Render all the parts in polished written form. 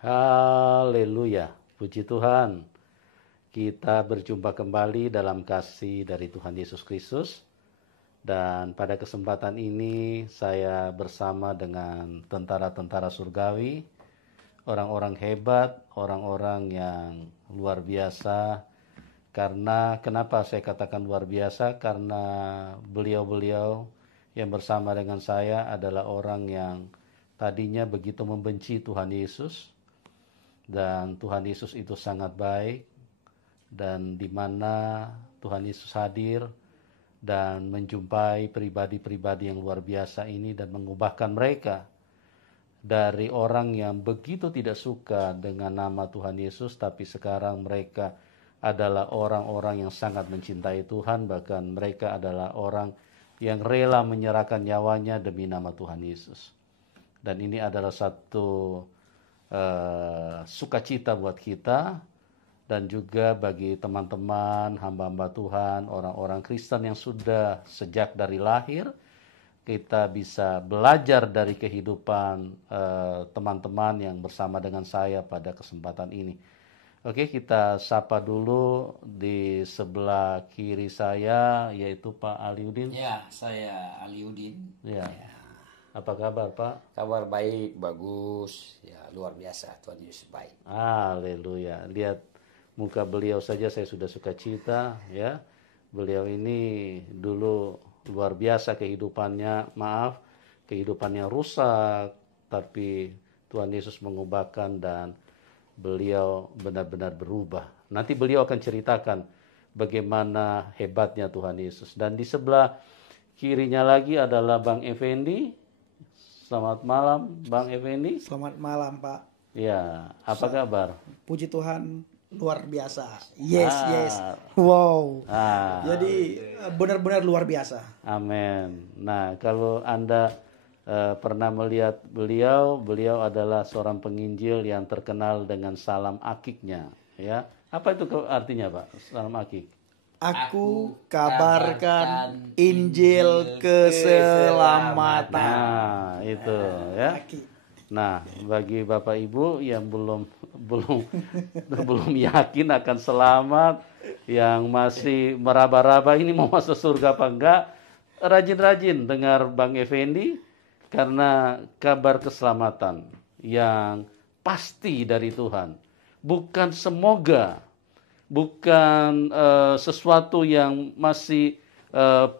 Haleluya, puji Tuhan. Kita berjumpa kembali dalam kasih dari Tuhan Yesus Kristus. Dan pada kesempatan ini saya bersama dengan tentara-tentara surgawi, orang-orang hebat, orang-orang yang luar biasa. Karena kenapa saya katakan luar biasa? Karena beliau-beliau yang bersama dengan saya adalah orang yang tadinya begitu membenci Tuhan Yesus. Dan Tuhan Yesus itu sangat baik, dan di mana Tuhan Yesus hadir dan menjumpai pribadi-pribadi yang luar biasa ini dan mengubahkan mereka dari orang yang begitu tidak suka dengan nama Tuhan Yesus, tapi sekarang mereka adalah orang-orang yang sangat mencintai Tuhan, bahkan mereka adalah orang yang rela menyerahkan nyawanya demi nama Tuhan Yesus. Dan ini adalah satu sukacita buat kita, dan juga bagi teman-teman hamba-hamba Tuhan, orang-orang Kristen yang sudah sejak dari lahir, kita bisa belajar dari kehidupan teman-teman yang bersama dengan saya pada kesempatan ini. Oke, kita sapa dulu di sebelah kiri saya, yaitu Pak Aliudin. Ya, saya Aliudin. Ya. Apa kabar, Pak? Kabar baik, bagus. Ya, luar biasa. Tuhan Yesus baik. Haleluya. Lihat muka beliau saja saya sudah suka cita, ya. Beliau ini dulu luar biasa kehidupannya, kehidupannya rusak, tapi Tuhan Yesus mengubahkan dan beliau benar-benar berubah. Nanti beliau akan ceritakan bagaimana hebatnya Tuhan Yesus. Dan di sebelah kirinya lagi adalah Bang Effendi. Selamat malam, Bang Effendi. Selamat malam, Pak. Ya, apa kabar? Puji Tuhan, luar biasa. Yes. Wow. Jadi benar-benar luar biasa. Amin. Nah, kalau Anda pernah melihat beliau adalah seorang penginjil yang terkenal dengan salam akiknya, ya. Apa itu artinya, Pak? Salam akik. Aku kabarkan Injil keselamatan. Nah, itu ya. Nah, bagi Bapak Ibu yang belum yakin akan selamat, yang masih meraba-raba ini mau masuk surga apa enggak, rajin-rajin dengar Bang Effendi, karena kabar keselamatan yang pasti dari Tuhan. Bukan semoga, bukan sesuatu yang masih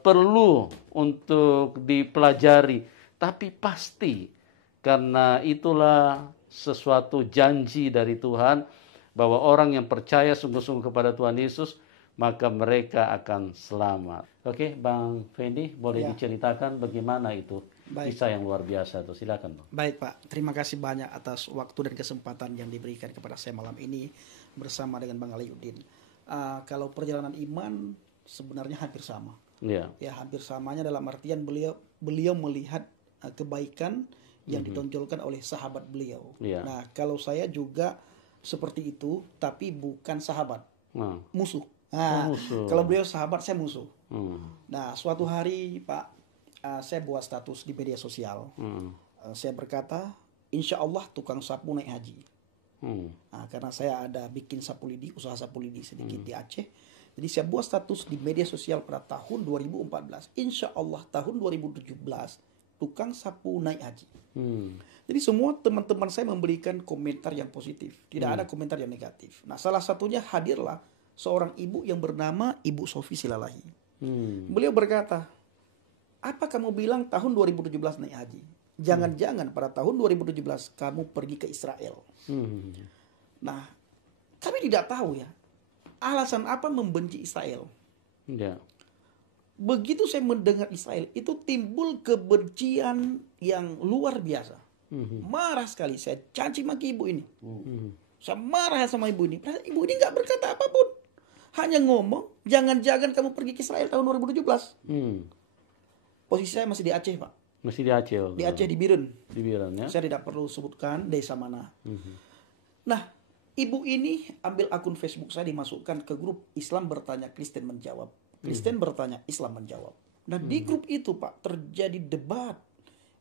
perlu untuk dipelajari, tapi pasti. Karena itulah sesuatu janji dari Tuhan, bahwa orang yang percaya sungguh-sungguh kepada Tuhan Yesus, maka mereka akan selamat. Oke, Bang Fendi, boleh diceritakan bagaimana itu? Baik. Kisah yang luar biasa itu. Silakan, Bang. Baik, Pak. Terima kasih banyak atas waktu dan kesempatan yang diberikan kepada saya malam ini bersama dengan Bang Aliudin. Kalau perjalanan iman sebenarnya hampir sama. Ya, hampir samanya dalam artian beliau melihat kebaikan yang ditonjolkan oleh sahabat beliau. Ya. Nah, kalau saya juga seperti itu, tapi bukan sahabat, musuh. Musuh. Kalau beliau sahabat, saya musuh. Nah, suatu hari, Pak, saya buat status di media sosial. Saya berkata, insya Allah tukang sapu naik haji. Karena saya ada bikin sapu lidi, usaha sapu lidi sedikit di Aceh. Jadi saya buat status di media sosial pada tahun 2014. Insya Allah tahun 2017 tukang sapu naik haji. Jadi semua teman-teman saya memberikan komentar yang positif. Tidak ada komentar yang negatif. Nah, salah satunya hadirlah seorang ibu yang bernama Ibu Sofi Silalahi. Beliau berkata, apa kamu bilang tahun 2017 naik haji? Jangan-jangan pada tahun 2017 kamu pergi ke Israel. Nah, kami tidak tahu ya, alasan apa membenci Israel. Begitu saya mendengar Israel, itu timbul kebencian yang luar biasa. Marah sekali, saya caci maki ibu ini. Saya marah sama ibu ini. Ibu ini nggak berkata apapun. Hanya ngomong, jangan-jangan kamu pergi ke Israel tahun 2017. Posisi saya masih di Aceh, Pak. Masih di Aceh. Di Aceh, di Biren. Di Biren, ya. Saya tidak perlu sebutkan desa mana. Nah, ibu ini ambil akun Facebook saya, dimasukkan ke grup Islam bertanya, Kristen menjawab. Kristen bertanya, Islam menjawab. Nah, di grup itu, Pak, terjadi debat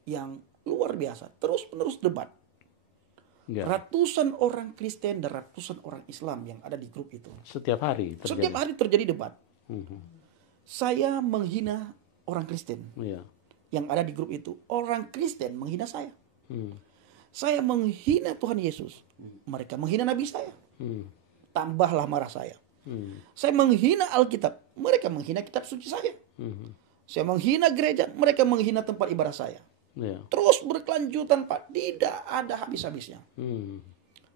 yang luar biasa. Terus-menerus debat. Ya. Ratusan orang Kristen dan ratusan orang Islam yang ada di grup itu. Setiap hari terjadi. Setiap hari terjadi debat. Mhm. Saya menghina orang Kristen Ya. yang ada di grup itu. Orang Kristen menghina saya. Hmm. Saya menghina Tuhan Yesus. Mereka menghina Nabi saya. Hmm. Tambahlah marah saya. Hmm. Saya menghina Alkitab. Mereka menghina kitab suci saya. Mhm. Saya menghina gereja. Mereka menghina tempat ibadah saya. Ya. Terus berkelanjutan, Pak. Tidak ada habis-habisnya. Hmm.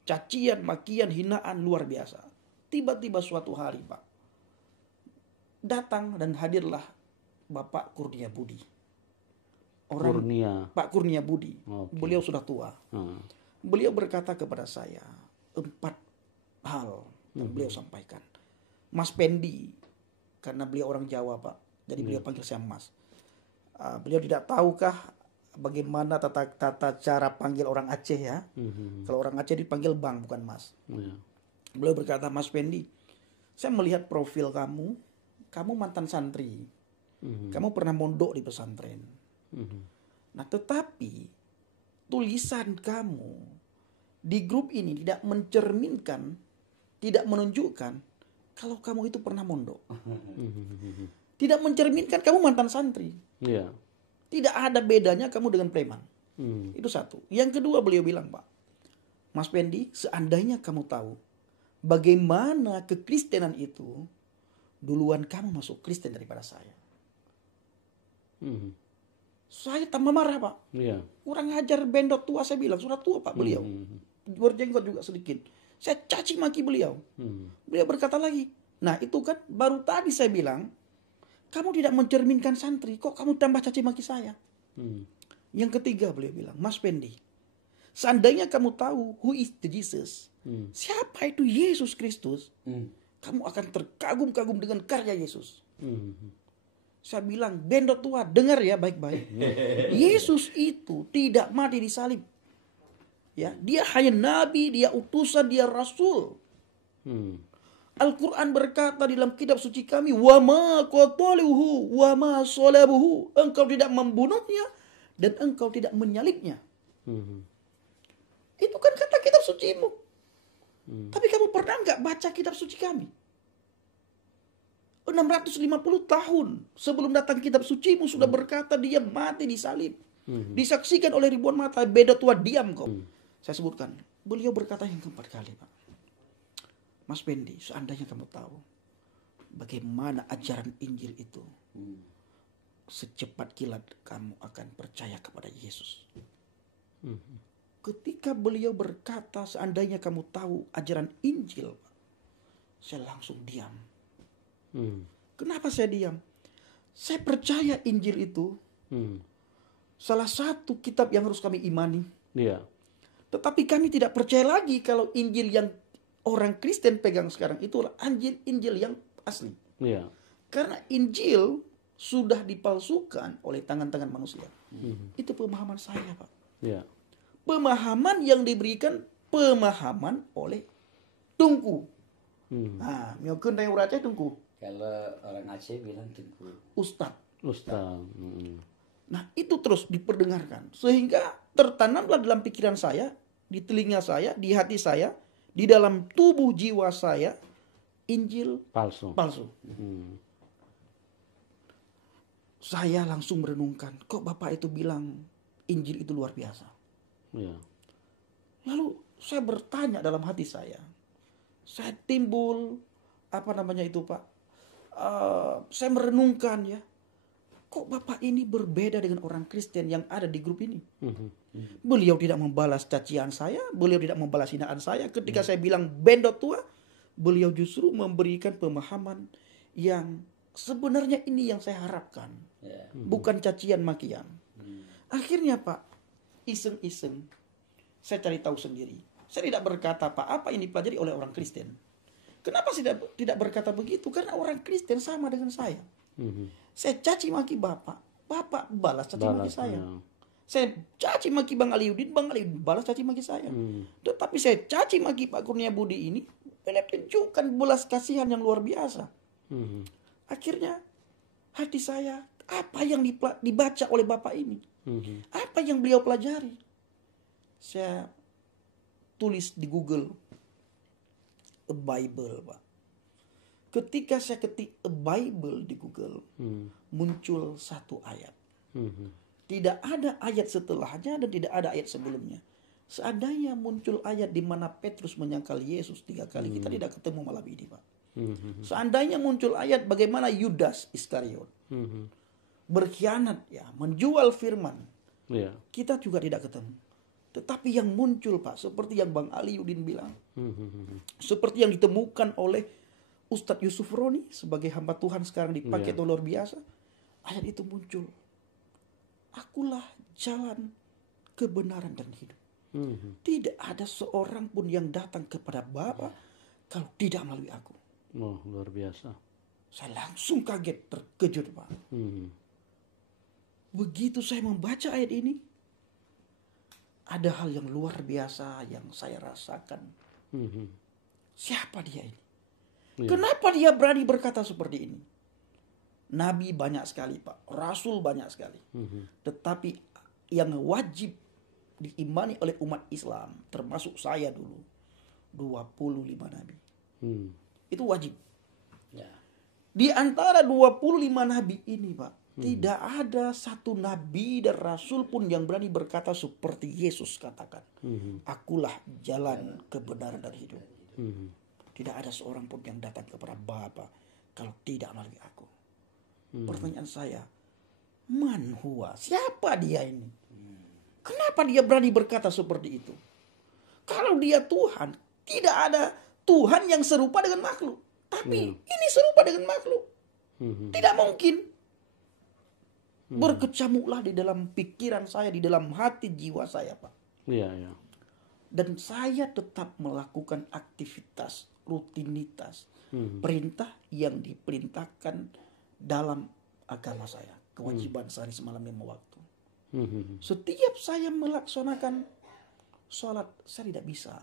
Cacian, makian, hinaan luar biasa. Tiba-tiba suatu hari, Pak, datang dan hadirlah Bapak Kurnia Budi. Pak Kurnia Budi. Oke. Beliau sudah tua. Hmm. Beliau berkata kepada saya 4 hal yang beliau sampaikan. Mas Pendi, karena beliau orang Jawa, Pak. Jadi beliau panggil saya Mas. Beliau tidak tahukah bagaimana tata cara panggil orang Aceh ya. Kalau orang Aceh dipanggil Bang, bukan Mas. Ya. Beliau berkata, Mas Pendi, saya melihat profil kamu mantan santri. Kamu pernah mondok di pesantren. Nah, tetapi tulisan kamu di grup ini tidak mencerminkan, tidak menunjukkan kalau kamu itu pernah mondok. Tidak mencerminkan kamu mantan santri. Ya. Tidak ada bedanya kamu dengan preman. Itu satu. Yang kedua, beliau bilang, Pak, Mas Pendi, seandainya kamu tahu bagaimana kekristenan itu, duluan kamu masuk Kristen daripada saya. Saya tambah marah, Pak. Ya. Kurang ajar, bendot tua, saya bilang. Sudah tua, Pak, beliau. Berjenggot juga sedikit. Saya caci maki beliau. Beliau berkata lagi, nah itu kan baru tadi saya bilang, kamu tidak mencerminkan santri, kok kamu tambah caci maki saya? Yang ketiga, beliau bilang, Mas Pendi, seandainya kamu tahu who is the Jesus, siapa itu Yesus Kristus, kamu akan terkagum-kagum dengan karya Yesus. Saya bilang, bendot tua, dengar ya baik-baik. Yesus itu tidak mati di salib. Ya, dia hanya nabi, dia utusan, dia rasul. Al-Quran berkata di dalam kitab suci kami, wa ma qataluhu wa ma salabuhu. Engkau tidak membunuhnya dan engkau tidak menyalibnya. Itu kan kata kitab sucimu. Tapi kamu pernah nggak baca kitab suci kami? 650 tahun sebelum datang kitab sucimu sudah berkata dia mati di salib. Disaksikan oleh ribuan mata. Beda tua, diam kau. Saya sebutkan. Beliau berkata yang keempat kali, Pak. Mas Pendi, seandainya kamu tahu bagaimana ajaran Injil itu, secepat kilat kamu akan percaya kepada Yesus. Ketika beliau berkata seandainya kamu tahu ajaran Injil, saya langsung diam. Kenapa saya diam? Saya percaya Injil itu salah satu kitab yang harus kami imani. Ya. Tetapi kami tidak percaya lagi kalau Injil yang orang Kristen pegang sekarang itulah Injil yang asli. Ya. Karena Injil sudah dipalsukan oleh tangan-tangan manusia. Itu pemahaman saya, Pak. Ya. Pemahaman yang diberikan pemahaman oleh Tungku. Nah, miokun dari Aceh Tungku. Kalau orang Aceh bilang Tungku. Ustadz. Nah, itu terus diperdengarkan. Sehingga tertanamlah dalam pikiran saya, di telinga saya, di hati saya, di dalam tubuh jiwa saya, Injil palsu. Saya langsung merenungkan, kok Bapak itu bilang Injil itu luar biasa. Ya. Lalu saya bertanya dalam hati saya timbul Pak? Saya merenungkan ya, kok Bapak ini berbeda dengan orang Kristen yang ada di grup ini. Beliau tidak membalas cacian saya, beliau tidak membalas hinaan saya. Ketika saya bilang bendot tua, beliau justru memberikan pemahaman yang sebenarnya ini yang saya harapkan. Bukan cacian makian. Akhirnya Pak, iseng-iseng saya cari tahu sendiri. Saya tidak berkata Pak, apa yang dipelajari oleh orang Kristen. Kenapa saya tidak berkata begitu? Karena orang Kristen sama dengan saya. Saya caci maki Bapak balas caci maki saya. Saya caci maki Bang Aliudin balas caci maki saya. Tetapi saya caci maki Pak Kurnia Budi ini menunjukkan belas kasihan yang luar biasa. Akhirnya hati saya, apa yang dibaca oleh Bapak ini? Apa yang beliau pelajari? Saya tulis di Google a Bible, Pak. Ketika saya ketik a Bible di Google, muncul satu ayat. Tidak ada ayat setelahnya dan tidak ada ayat sebelumnya. Seandainya muncul ayat di mana Petrus menyangkal Yesus 3 kali, kita tidak ketemu malam ini, Pak. Seandainya muncul ayat bagaimana Yudas Iskariot berkhianat, ya, menjual firman, kita juga tidak ketemu. Tetapi yang muncul, Pak, seperti yang Bang Ali Yudin bilang, seperti yang ditemukan oleh Ustadz Yusuf Roni sebagai hamba Tuhan sekarang dipakai luar biasa, ayat itu muncul. Akulah jalan, kebenaran dan hidup. Tidak ada seorang pun yang datang kepada Bapa kalau tidak melalui aku. Oh, luar biasa. Saya langsung kaget, terkejut, Pak. Begitu saya membaca ayat ini, ada hal yang luar biasa yang saya rasakan. Siapa dia ini? Kenapa dia berani berkata seperti ini? Nabi banyak sekali, Pak. Rasul banyak sekali. Tetapi yang wajib diimani oleh umat Islam, termasuk saya dulu, 25 nabi. Itu wajib. Ya. Di antara 25 nabi ini, Pak, tidak ada satu nabi dan rasul pun yang berani berkata seperti Yesus katakan. Akulah jalan, kebenaran dan hidup. Tidak ada seorang pun yang datang kepada Bapa kalau tidak melalui aku. Pertanyaan saya, man huwa? Siapa dia ini? Kenapa dia berani berkata seperti itu? Kalau dia Tuhan, tidak ada Tuhan yang serupa dengan makhluk. Tapi ini serupa dengan makhluk. Tidak mungkin. Berkecamuklah di dalam pikiran saya, di dalam hati jiwa saya, Pak. Dan saya tetap melakukan aktivitas, rutinitas, perintah yang diperintahkan dalam agama saya. Kewajiban sehari semalam 5 waktu. Setiap saya melaksanakan sholat, saya tidak bisa.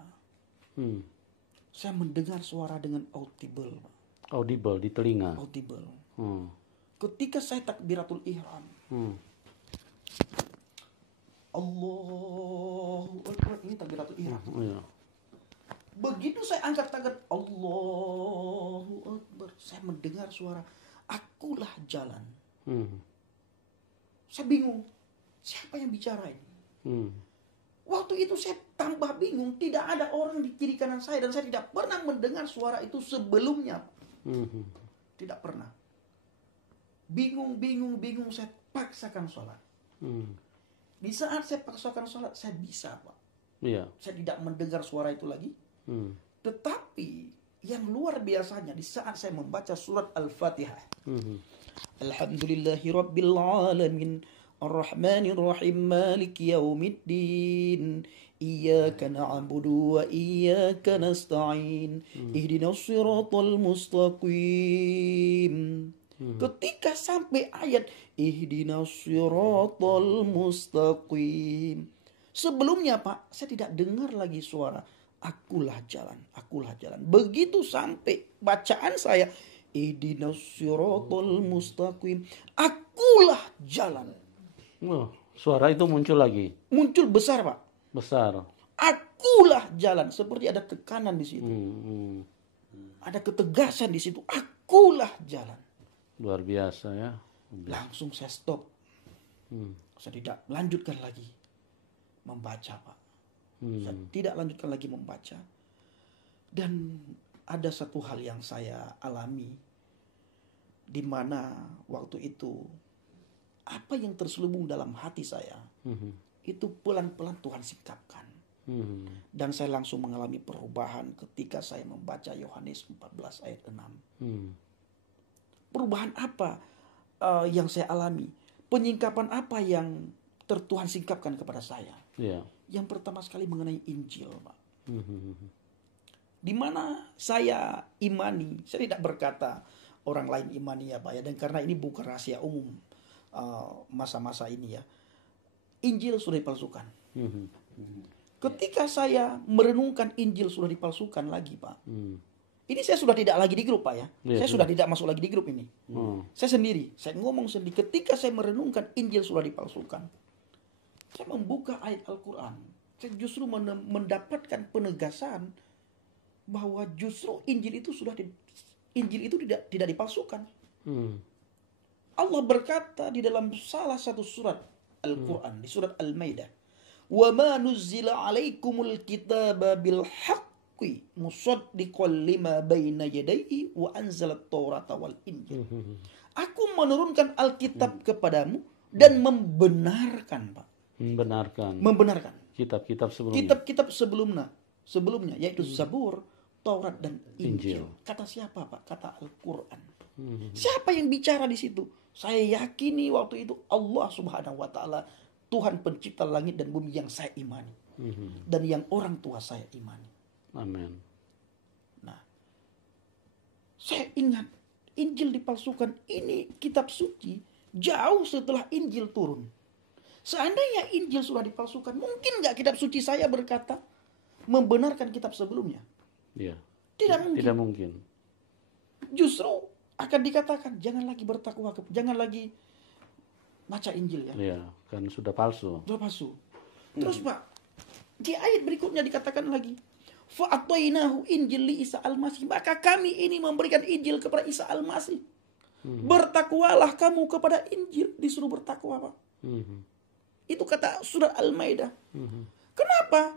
Saya mendengar suara dengan audible. Audible di telinga. Audible. Ketika saya takbiratul ihram, Allahu Akbar, ini takbiratul ihram. Begitu saya angkat tangan, Allahu Akbar, saya mendengar suara, akulah jalan. Saya bingung. Siapa yang bicara ini? Waktu itu saya tambah bingung. Tidak ada orang di kiri kanan saya. Dan saya tidak pernah mendengar suara itu sebelumnya. Tidak pernah. Bingung. Saya paksakan sholat. Di saat saya paksakan sholat, saya bisa, Pak. Saya tidak mendengar suara itu lagi. Tetapi yang luar biasanya, di saat saya membaca surat Al-Fatihah. Alhamdulillahi Rabbil Alamin. Ar-Rahmanir Rahim Maliki Yaumiddin Iyyaka na'budu wa iyyaka nasta'in Ihdinas siratal mustaqim. Ketika sampai ayat Ihdinas siratal mustaqim, sebelumnya, Pak, saya tidak dengar lagi suara akulah jalan, akulah jalan. Begitu sampai bacaan saya Ihdinas siratal mustaqim, akulah jalan. Suara itu muncul lagi. Muncul besar, Pak. Besar. Akulah jalan. Seperti ada tekanan di situ. Ada ketegasan di situ. Akulah jalan. Luar biasa, ya. Langsung saya stop. Saya tidak lanjutkan lagi membaca, Pak. Saya tidak lanjutkan lagi membaca. Dan ada satu hal yang saya alami, di mana waktu itu apa yang terselubung dalam hati saya, itu pelan-pelan Tuhan singkapkan. Dan saya langsung mengalami perubahan ketika saya membaca Yohanes 14 ayat 6. Perubahan apa yang saya alami? Penyingkapan apa yang Tuhan singkapkan kepada saya? Yang pertama sekali mengenai Injil, Pak. Di mana saya imani, saya tidak berkata orang lain imani, ya, Pak, ya. Dan karena ini bukan rahasia umum. Masa-masa ini, ya, Injil sudah dipalsukan. Ketika saya merenungkan Injil sudah dipalsukan lagi, Pak. Ini saya sudah tidak lagi di grup, Pak, ya. Saya sudah tidak masuk lagi di grup ini. Saya sendiri, saya ngomong sendiri. Ketika saya merenungkan Injil sudah dipalsukan, saya membuka ayat Al-Quran. saya justru mendapatkan penegasan bahwa justru Injil itu tidak dipalsukan. Allah berkata di dalam salah satu surat Al-Quran, di surat Al-Maidah, "Wa ma nuzzila 'alaikumul kitaba bil haqqi musaddiqan lima baina yadayhi wa anzalat Taurata wal Injil." Aku menurunkan Alkitab kepadamu dan membenarkan, Pak. Membenarkan kitab-kitab sebelumnya yaitu Zabur, Taurat dan Injil. Kata siapa, Pak? Kata Al-Quran. Siapa yang bicara di situ? Saya yakini waktu itu Allah Subhanahu wa taala, Tuhan pencipta langit dan bumi yang saya imani. Dan yang orang tua saya imani. Amin. Nah, saya ingat Injil dipalsukan, ini kitab suci jauh setelah Injil turun. Seandainya Injil sudah dipalsukan, mungkin nggak kitab suci saya berkata membenarkan kitab sebelumnya? Ya. Tidak mungkin. Justru akan dikatakan jangan lagi bertakwa, jangan lagi baca Injil ya. Iya, kan sudah palsu. Terus Pak, di ayat berikutnya dikatakan lagi, fa'atainahu Injil li Isa al-Masih, maka kami ini memberikan Injil kepada Isa al-Masih. Bertakwalah kamu kepada Injil, disuruh bertakwa, Pak. Itu kata surat Al-Maidah. Kenapa?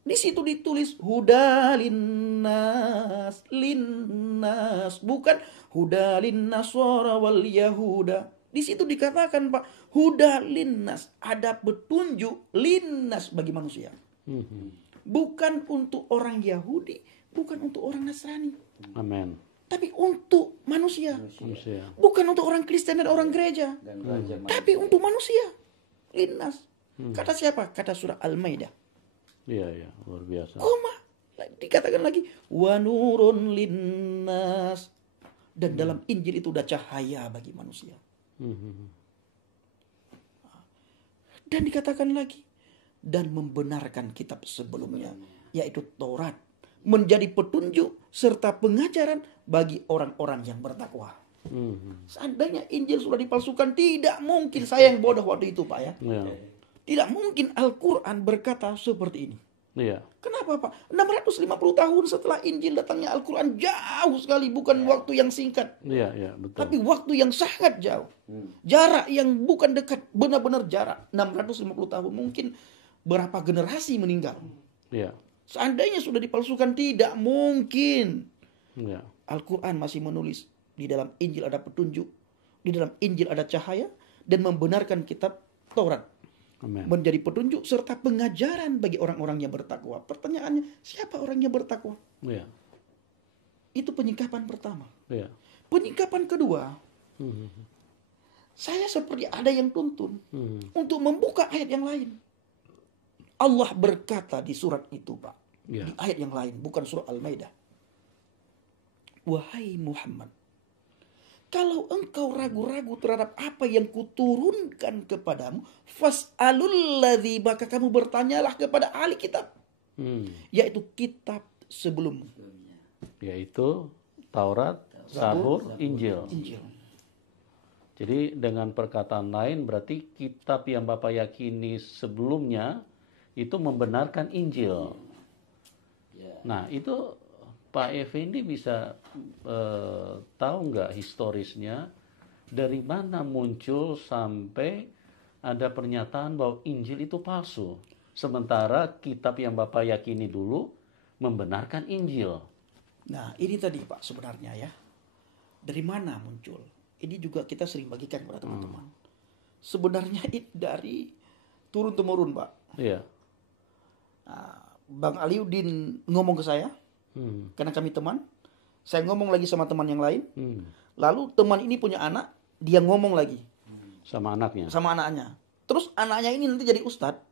Di situ ditulis huda linnas, bukan huda linnasara wal yahuda. Di situ dikatakan, Pak, huda linnas, ada petunjuk linnas bagi manusia. Bukan untuk orang Yahudi, bukan untuk orang Nasrani. Amin. Tapi untuk manusia. Bukan untuk orang Kristen dan orang gereja. Tapi untuk manusia. Linnas. Kata siapa? Kata surah Al-Maidah. Iya, luar biasa. Koma. Dikatakan lagi, wa nurun linnas. Dan dalam Injil itu udah cahaya bagi manusia. Dan dikatakan lagi, dan membenarkan kitab sebelumnya, yaitu Taurat, menjadi petunjuk serta pengajaran bagi orang-orang yang bertakwa. Seandainya Injil sudah dipalsukan, tidak mungkin, saya yang bodoh waktu itu, Pak ya. Tidak mungkin Al-Quran berkata seperti ini. Kenapa, Pak? 650 tahun setelah Injil datangnya Al-Quran, jauh sekali, bukan waktu yang singkat. Betul. Tapi waktu yang sangat jauh. Jarak yang bukan dekat, benar-benar jarak. 650 tahun, mungkin berapa generasi meninggal. Seandainya sudah dipalsukan, tidak mungkin. Al-Quran masih menulis, di dalam Injil ada petunjuk, di dalam Injil ada cahaya, dan membenarkan kitab Taurat. Amen. Menjadi petunjuk serta pengajaran bagi orang-orang yang bertakwa. Pertanyaannya, siapa orang yang bertakwa? Itu penyingkapan pertama. Penyingkapan kedua, saya seperti ada yang tuntun untuk membuka ayat yang lain. Allah berkata di surat itu, Pak, di ayat yang lain, bukan surah Al-Maidah. Wahai Muhammad, kalau engkau ragu-ragu terhadap apa yang kuturunkan kepadamu, fas'alul ladzi, maka kamu bertanyalah kepada ahli kitab. Yaitu kitab sebelumnya. Yaitu Taurat, Zabur, Injil. Jadi dengan perkataan lain berarti kitab yang Bapak yakini sebelumnya itu membenarkan Injil. Nah, itu Pak Effendi bisa tahu nggak historisnya dari mana muncul sampai ada pernyataan bahwa Injil itu palsu, sementara kitab yang Bapak yakini dulu membenarkan Injil. Nah, ini tadi Pak sebenarnya ya, dari mana muncul? Ini juga kita sering bagikan kepada teman-teman. Sebenarnya itu dari turun temurun, Pak. Nah, Bang Aliuddin ngomong ke saya. Karena kami teman, saya ngomong lagi sama teman yang lain. Lalu teman ini punya anak, dia ngomong lagi sama anaknya. Terus anaknya ini nanti jadi ustadz,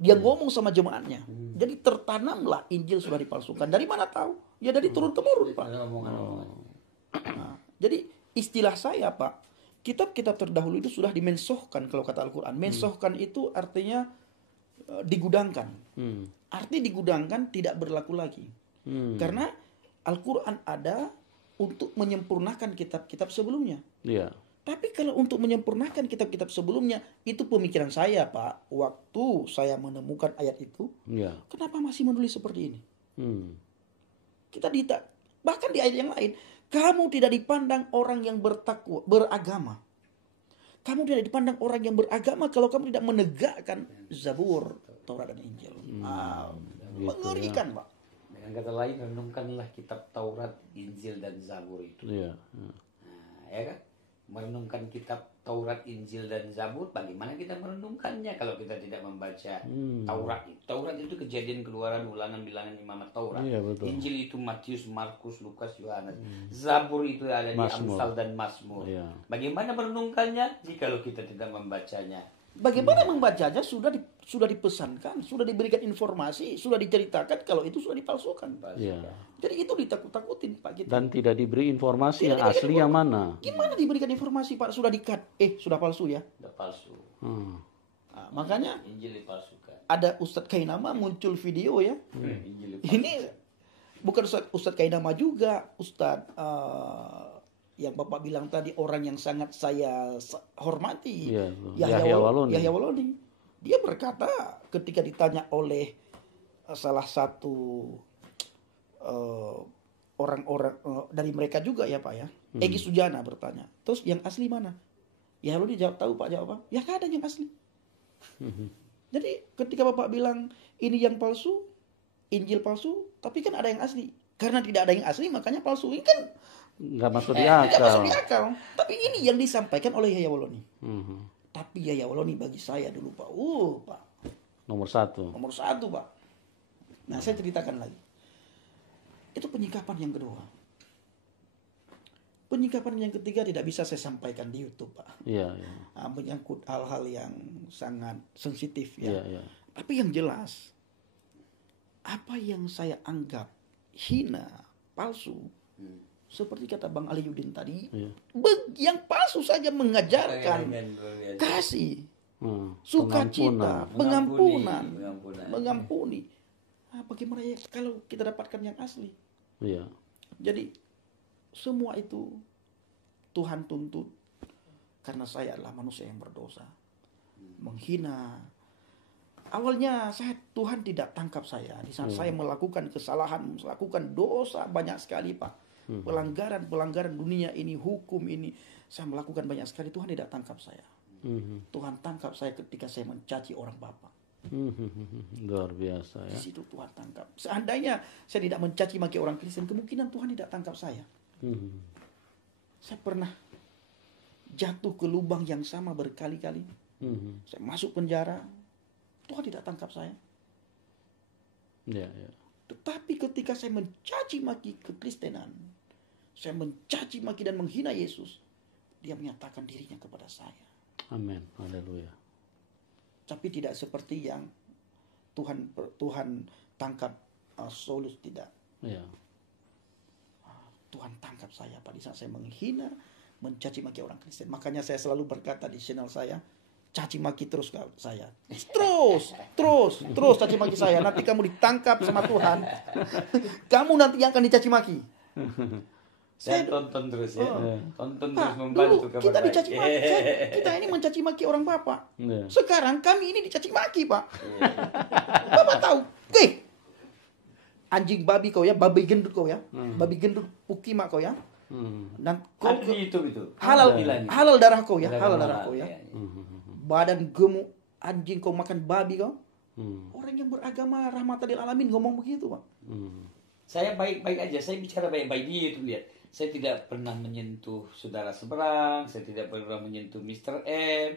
dia ngomong sama jemaatnya. Jadi tertanamlah Injil sudah dipalsukan. Dari mana tahu? Ya dari turun temurun, Pak. Nah, jadi istilah saya, Pak, kitab-kitab terdahulu itu sudah dimensohkan kalau kata Al-Quran. Mensohkan itu artinya digudangkan. Arti digudangkan tidak berlaku lagi. Karena Al-Quran ada untuk menyempurnakan kitab-kitab sebelumnya. Tapi kalau untuk menyempurnakan kitab-kitab sebelumnya, itu pemikiran saya, Pak. Waktu saya menemukan ayat itu, kenapa masih menulis seperti ini? Kita bahkan di ayat yang lain, kamu tidak dipandang orang yang beragama. Kamu tidak dipandang orang yang beragama kalau kamu tidak menegakkan Zabur, Taurat dan Injil. Mengerikan, Pak. Dengan kata lain, renungkanlah kitab Taurat, Injil dan Zabur itu. Ya kan? Merenungkan kitab Taurat, Injil dan Zabur, bagaimana kita merenungkannya kalau kita tidak membaca Taurat? Taurat itu Kejadian, Keluaran, Ulangan, Bilangan, Imamat, Taurat. Injil itu Matius, Markus, Lukas, Yohanes. Zabur itu ada di Amsal dan Mazmur. Bagaimana merenungkannya jikalau kita tidak membacanya? Bagaimana membacanya sudah dipesankan, sudah diberikan informasi, sudah diceritakan kalau itu sudah dipalsukan. Jadi itu ditakut-takutin, Pak, kita. Dan tidak diberi informasi yang asli yang mana. Gimana diberikan informasi, Pak? Sudah di-cut. Sudah palsu ya? Sudah palsu. Nah, makanya Injil dipalsukan. Ada Ustadz Kainama muncul video ya. Ini bukan Ustadz Kainama juga, Ustadz yang Bapak bilang tadi, orang yang sangat saya hormati, Yahya Waloni. Dia berkata ketika ditanya oleh salah satu orang-orang dari mereka juga ya, Pak ya, Egy Sujana bertanya, terus yang asli mana? Yahya Waloni jawab, tahu Pak jawaban? Ya kan ada yang asli. Jadi ketika Bapak bilang ini yang palsu, Injil palsu, tapi kan ada yang asli. Karena tidak ada yang asli makanya palsu. Ini kan nggak masuk di akal. Tapi ini yang disampaikan oleh Yahya Waloni. Tapi Yahya Waloni bagi saya dulu, Pak, Pak, nomor satu, Pak. Nah, saya ceritakan lagi. Itu penyikapan yang kedua. Penyikapan yang ketiga tidak bisa saya sampaikan di YouTube, Pak. Menyangkut hal-hal yang sangat sensitif ya. Tapi yang jelas, apa yang saya anggap hina, palsu, seperti kata Bang Ali Yudin tadi, yang palsu saja mengajarkan kasih, sukacita, mengampuni. Bagaimana ya kalau kita dapatkan yang asli? Jadi semua itu Tuhan tuntut, karena saya adalah manusia yang berdosa, menghina. Awalnya Tuhan tidak tangkap saya di saat saya melakukan kesalahan, melakukan dosa banyak sekali, Pak. Pelanggaran dunia ini, hukum ini, saya melakukan banyak sekali. Tuhan tidak tangkap saya. Tuhan tangkap saya ketika saya mencaci orang Bapak. Luar biasa ya. Di situ Tuhan tangkap. Seandainya saya tidak mencaci maki orang Kristen, kemungkinan Tuhan tidak tangkap saya. Saya pernah jatuh ke lubang yang sama berkali-kali. Saya masuk penjara, Tuhan tidak tangkap saya. Tetapi ketika saya mencaci maki kekristenan, saya mencaci maki dan menghina Yesus, Dia menyatakan dirinya kepada saya. Amin. Haleluya. Tapi tidak seperti yang Tuhan tangkap Saulus, tidak. Tuhan tangkap saya pada saat saya menghina, mencaci maki orang Kristen. Makanya saya selalu berkata di channel saya, caci maki terus saya. Terus caci maki saya. Nanti kamu ditangkap sama Tuhan. Kamu nanti yang akan dicaci maki. Saya tonton terus ya. Tonton terus dulu membantu kabar kita baik. dicaci maki. Kita ini mencaci maki orang Bapak. Sekarang kami ini dicaci maki, Pak. Bapak tahu? Anjing babi kau ya, babi gendut kau ya. Babi gendut Ukima kau ya. Dan kau itu halal darah kau ya, halal darah kau ya. Badan gemuk, anjing kau makan babi kau. Orang yang beragama rahmatan lil alamin ngomong begitu, Pak. Saya baik-baik aja, saya bicara baik-baik di YouTube, lihat. Saya tidak pernah menyentuh saudara seberang, saya tidak pernah menyentuh Mr. M.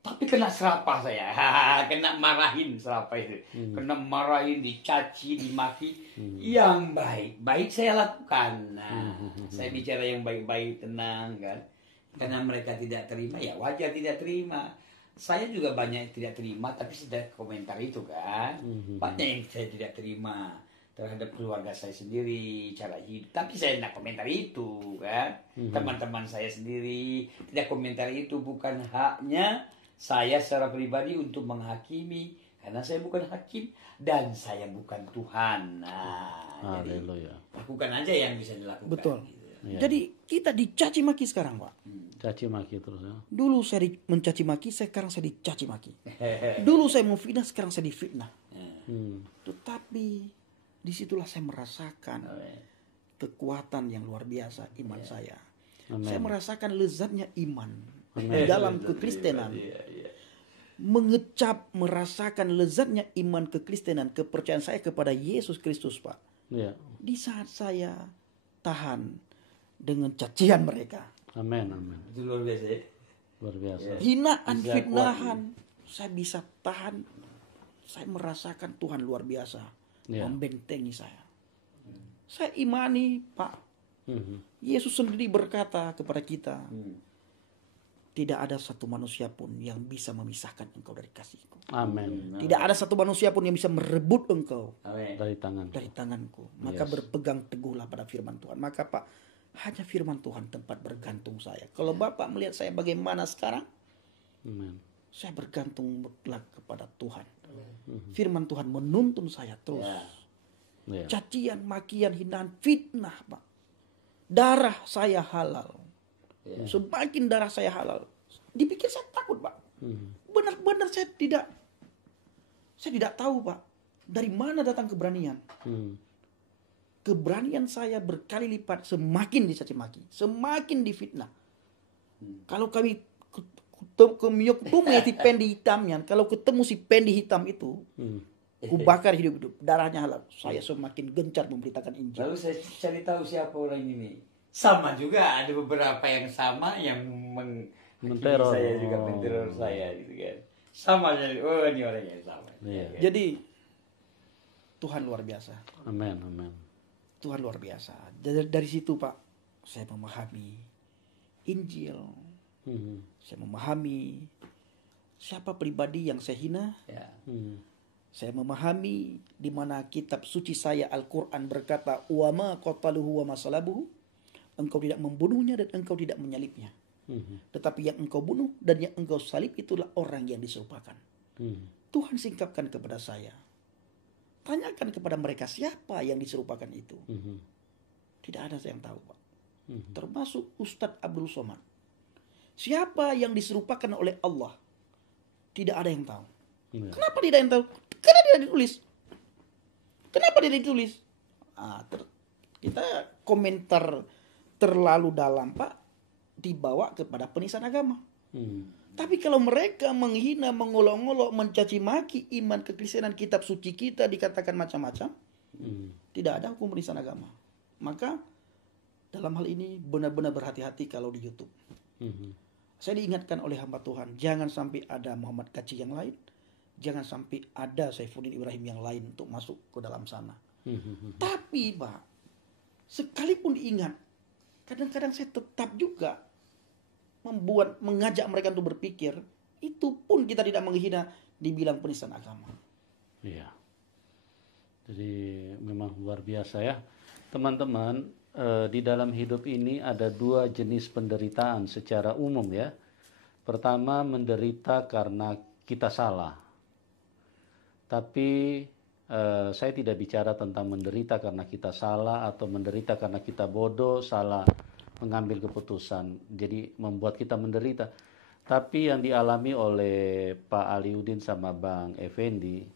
Tapi kena serapah saya, kena marahin serapah itu. Kena marahin, dicaci, dimaki. Yang baik-baik saya lakukan. Nah, saya bicara yang baik-baik, tenang kan. Karena mereka tidak terima, ya wajar tidak terima. Saya juga banyak yang tidak terima, tapi sudah komentar itu kan. Banyak yang saya tidak terima terhadap keluarga saya sendiri, cara hidup. Tapi saya tidak komentar itu kan. Teman-teman saya sendiri tidak komentar itu. Bukan haknya saya secara pribadi untuk menghakimi. Karena saya bukan hakim dan saya bukan Tuhan. Nah, jadi lakukan aja yang bisa dilakukan. Betul. Gitu. Ya. Jadi kita dicaci maki sekarang, Pak. Caci maki terus ya. Dulu saya mencaci maki, sekarang saya dicaci maki. Dulu saya mau fitnah, sekarang saya difitnah. Tetapi disitulah saya merasakan kekuatan yang luar biasa iman saya. Saya merasakan lezatnya iman di dalam kekristenan. Mengecap, merasakan lezatnya iman kekristenan, kepercayaan saya kepada Yesus Kristus, Pak. Ya. Di saat saya tahan dengan cacian mereka. Amin, amin. Itu luar biasa ya. Luar biasa. Hinaan, Bisa fitnahan, saya bisa tahan. Saya merasakan Tuhan luar biasa membentengi saya. Saya imani, Pak. Yesus sendiri berkata kepada kita, tidak ada satu manusia pun yang bisa memisahkan engkau dari kasihku. Amin. Tidak ada satu manusia pun yang bisa merebut engkau Dari tangan. dari tanganku. Maka berpegang teguhlah pada firman Tuhan. Maka Pak, hanya firman Tuhan tempat bergantung saya. Kalau Bapak melihat saya bagaimana sekarang, Amin. saya bergantung mutlak kepada Tuhan. Firman Tuhan menuntun saya terus. Ya. Cacian, makian, hinaan, fitnah, Pak. Darah saya halal. Semakin darah saya halal, dipikir saya takut, Pak. Benar-benar saya tidak tahu, Pak, dari mana datang keberanian. Keberanian saya berkali lipat semakin dicaci maki, semakin difitnah. Kalau kami ketemu si pendi hitamnya, kalau ketemu si pendi hitam itu, ku bakar hidup-hidup, darahnya halal. Saya semakin gencar memberitakan Injil. Lalu saya cari tahu siapa orang ini. Sama juga ada beberapa yang sama yang Menteror. saya juga menteror saya gitu kan. Sama jadi ini orang yang sama. Iya. Jadi Tuhan luar biasa. Amin, amin. Tuhan luar biasa. Dari situ, Pak, saya memahami Injil. Saya memahami siapa pribadi yang saya hina. Ya. Saya memahami di mana kitab suci saya Al-Quran berkata, "Wa ma qataluhu wa ma salabuhu." Engkau tidak membunuhnya dan engkau tidak menyalibnya. Tetapi yang engkau bunuh dan yang engkau salib itulah orang yang diserupakan. Tuhan singkapkan kepada saya. Tanyakan kepada mereka siapa yang diserupakan itu. Tidak ada yang tahu, Pak. Termasuk Ustadz Abdul Somad. Siapa yang diserupakan oleh Allah? Tidak ada yang tahu. Kenapa tidak yang tahu? Karena tidak ditulis. Kenapa tidak ditulis? Kita komentar terlalu dalam, Pak, dibawa kepada penistaan agama. Tapi kalau mereka menghina, mengolok-olok, mencaci maki iman kekristenan, kitab suci kita dikatakan macam-macam, tidak ada hukum penistaan agama. Maka dalam hal ini benar-benar berhati-hati kalau di YouTube. Saya diingatkan oleh hamba Tuhan, jangan sampai ada Muhammad Kaci yang lain, jangan sampai ada Saifuddin Ibrahim yang lain untuk masuk ke dalam sana. Tapi, Pak, sekalipun diingat, kadang-kadang saya tetap juga mengajak mereka untuk berpikir, itu pun kita tidak menghina, dibilang penistaan agama. Iya. Jadi memang luar biasa ya. Teman-teman, di dalam hidup ini ada dua jenis penderitaan secara umum ya. Pertama, menderita karena kita salah. Tapi saya tidak bicara tentang menderita karena kita salah atau menderita karena kita bodoh, salah mengambil keputusan, jadi membuat kita menderita. Tapi yang dialami oleh Pak Aliuddin sama Bang Effendi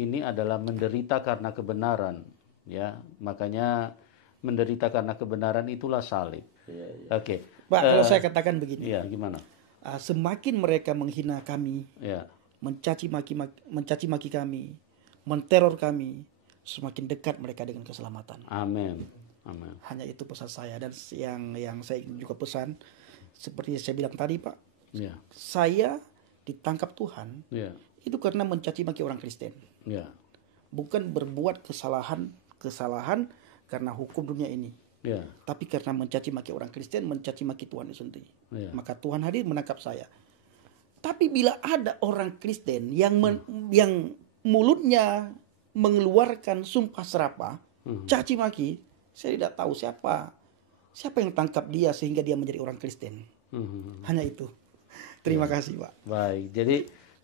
ini adalah menderita karena kebenaran, ya. Makanya menderita karena kebenaran itulah salib. Oke. Pak, kalau saya katakan begini. Iya, gimana? Semakin mereka menghina kami, mencaci maki kami, menteror kami, semakin dekat mereka dengan keselamatan. Amin. Amin. Hanya itu pesan saya. Dan yang saya juga pesan, seperti saya bilang tadi, Pak, saya ditangkap Tuhan itu karena mencaci maki orang Kristen. Bukan berbuat kesalahan karena hukum dunia ini. Tapi karena mencaci maki orang Kristen, mencaci maki Tuhan itu sendiri. Maka Tuhan hadir menangkap saya. Tapi bila ada orang Kristen yang mulutnya mengeluarkan sumpah serapah, caci maki, saya tidak tahu siapa yang tangkap dia sehingga dia menjadi orang Kristen. Hanya itu. Terima kasih, Pak. Baik, jadi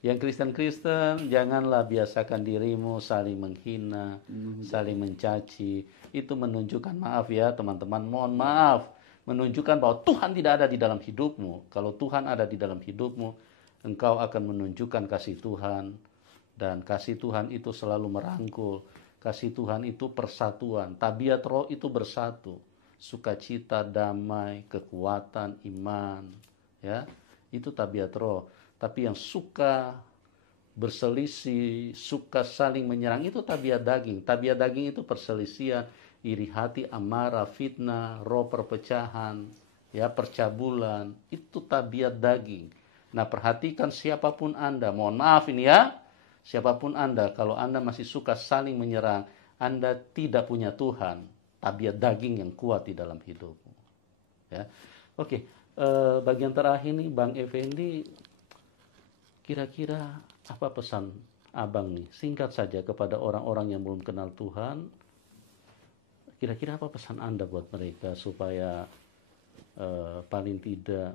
Yang Kristen-Kristen, janganlah biasakan dirimu saling menghina, saling mencaci. Itu menunjukkan, maaf ya teman-teman, mohon maaf, menunjukkan bahwa Tuhan tidak ada di dalam hidupmu. Kalau Tuhan ada di dalam hidupmu, engkau akan menunjukkan kasih Tuhan. Dan kasih Tuhan itu selalu merangkul. Kasih Tuhan itu persatuan. Tabiat roh itu bersatu. Sukacita, damai, kekuatan, iman. Ya, itu tabiat roh. Tapi yang suka berselisih, suka saling menyerang, itu tabiat daging. Tabiat daging itu perselisihan, iri hati, amarah, fitnah, roh perpecahan, ya, percabulan. Itu tabiat daging. Nah, perhatikan siapapun Anda, mohon maaf ini ya, siapapun Anda, kalau Anda masih suka saling menyerang, Anda tidak punya Tuhan. Tabiat daging yang kuat di dalam hidupmu. Ya, oke. Bagian terakhir nih, Bang Effendi, kira-kira apa pesan Abang nih? Singkat saja kepada orang-orang yang belum kenal Tuhan. Kira-kira apa pesan Anda buat mereka supaya paling tidak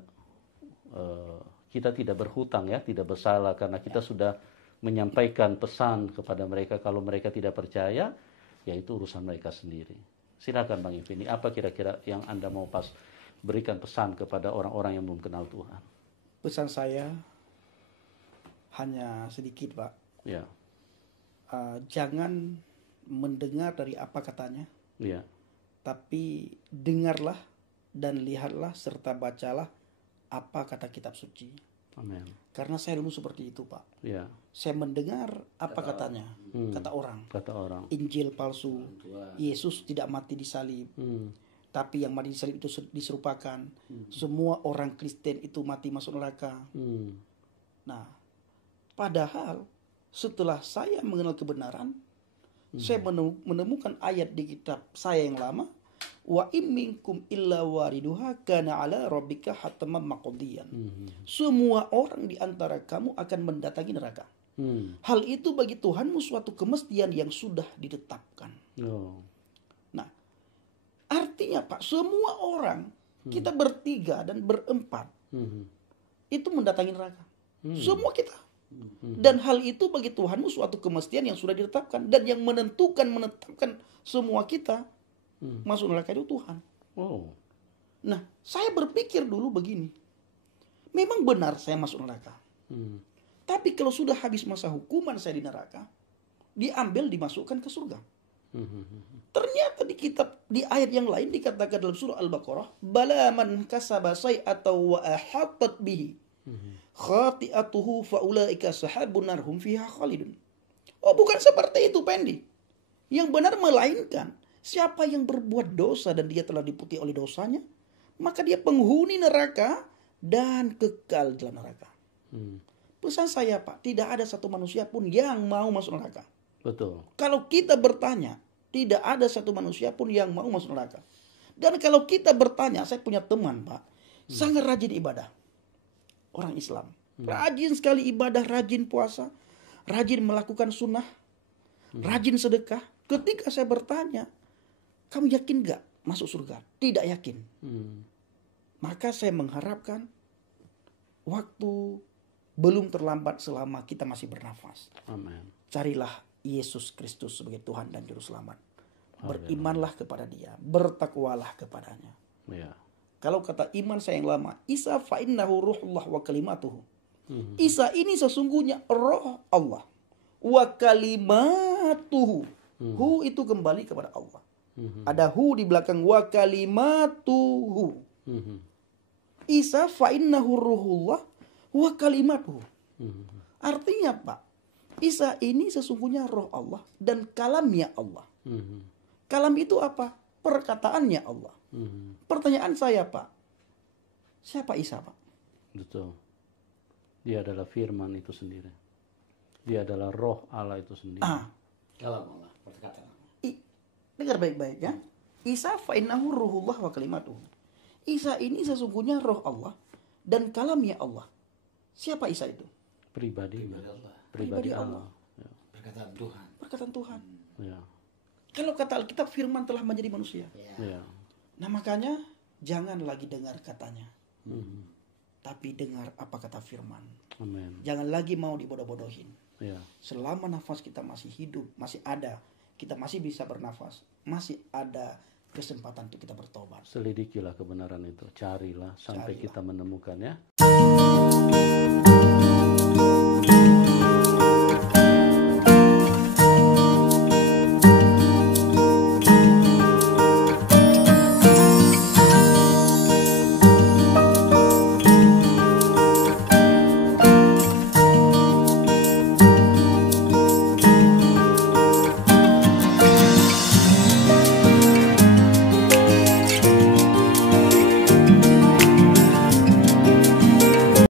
kita tidak berhutang ya, tidak bersalah karena kita sudah menyampaikan pesan kepada mereka. Kalau mereka tidak percaya, ya itu urusan mereka sendiri. Silakan Bang Effendi, apa kira-kira yang Anda mau berikan pesan kepada orang-orang yang belum kenal Tuhan? Pesan saya hanya sedikit, Pak. Ya. Jangan mendengar dari apa katanya, Ya. tapi dengarlah dan lihatlah serta bacalah apa kata kitab suci. Amin. Karena saya dulu seperti itu, Pak. Ya. Saya mendengar apa katanya, kata orang. Kata orang. Injil palsu, Yesus tidak mati di salib. Tapi yang mati di salib itu diserupakan. Semua orang Kristen itu mati masuk neraka. Nah, padahal setelah saya mengenal kebenaran, saya menemukan ayat di kitab saya yang lama, wa im minkum illa wariduha kana ala rabbika hataman maqdiyan. Semua orang di antara kamu akan mendatangi neraka. Hal itu bagi Tuhanmu suatu kemestian yang sudah ditetapkan. Nah, artinya Pak, semua orang, kita bertiga dan berempat, itu mendatangi neraka. Semua kita. Dan hal itu bagi Tuhanmu suatu kemestian yang sudah ditetapkan. Dan yang menetapkan semua kita masuk neraka itu Tuhan. Nah, saya berpikir dulu begini. Memang benar saya masuk neraka. Tapi kalau sudah habis masa hukuman saya di neraka, diambil dimasukkan ke surga. Ternyata di kitab, di ayat yang lain dikatakan dalam surah Al-Baqarah, bala man kasaba say'atan wa ahatat bihi khati'atuhu faulaika sahabun narhum fiha khalidun. Oh, bukan seperti itu, Pendi. Yang benar melainkan siapa yang berbuat dosa dan dia telah diputi oleh dosanya, maka dia penghuni neraka dan kekal dalam neraka. Pesan saya, Pak, tidak ada satu manusia pun yang mau masuk neraka. Betul. Kalau kita bertanya, tidak ada satu manusia pun yang mau masuk neraka. Dan kalau kita bertanya, saya punya teman, Pak, sangat rajin ibadah. Orang Islam. Rajin sekali ibadah, rajin puasa, rajin melakukan sunnah, rajin sedekah. Ketika saya bertanya, kamu yakin gak masuk surga? Tidak yakin. Maka saya mengharapkan waktu belum terlambat selama kita masih bernafas. Amin. Carilah Yesus Kristus sebagai Tuhan dan Juru Selamat. Berimanlah kepada Dia, bertakwalah kepadanya. Ya. Kalau kata iman saya yang lama, Isa fa'innahu ruhullah wa kalimatuhu. Isa ini sesungguhnya roh Allah. Wa kalimatuhu. Hu itu kembali kepada Allah. Ada hu di belakang wa kalimatuhu. Isa fa'innahu ruhullah wa kalimatuhu. Artinya, Pak, Isa ini sesungguhnya roh Allah dan kalamnya Allah. Kalam itu apa? Perkataannya Allah. Pertanyaan saya, Pak, siapa Isa, Pak? Betul. Dia adalah firman itu sendiri. Dia adalah roh Allah itu sendiri. Kalam Allah, perkataan Allah. Dengar baik-baik ya. Isa fa'innahu ruhullah wa kalimatuhu. Isa ini sesungguhnya roh Allah dan kalamnya Allah. Siapa Isa itu? Pribadi Allah. Pribadi Allah. Ya. Perkataan Tuhan. Perkataan Tuhan. Ya. Kalau kata Alkitab, firman telah menjadi manusia. Ya. Ya. Nah, makanya jangan lagi dengar katanya. tapi dengar apa kata firman. Amin. Jangan lagi mau dibodoh-bodohin. Ya. Selama nafas kita masih hidup, masih ada, kita masih bisa bernafas, masih ada kesempatan untuk kita bertobat. Selidikilah kebenaran itu, carilah sampai Carilah. kita menemukan ya.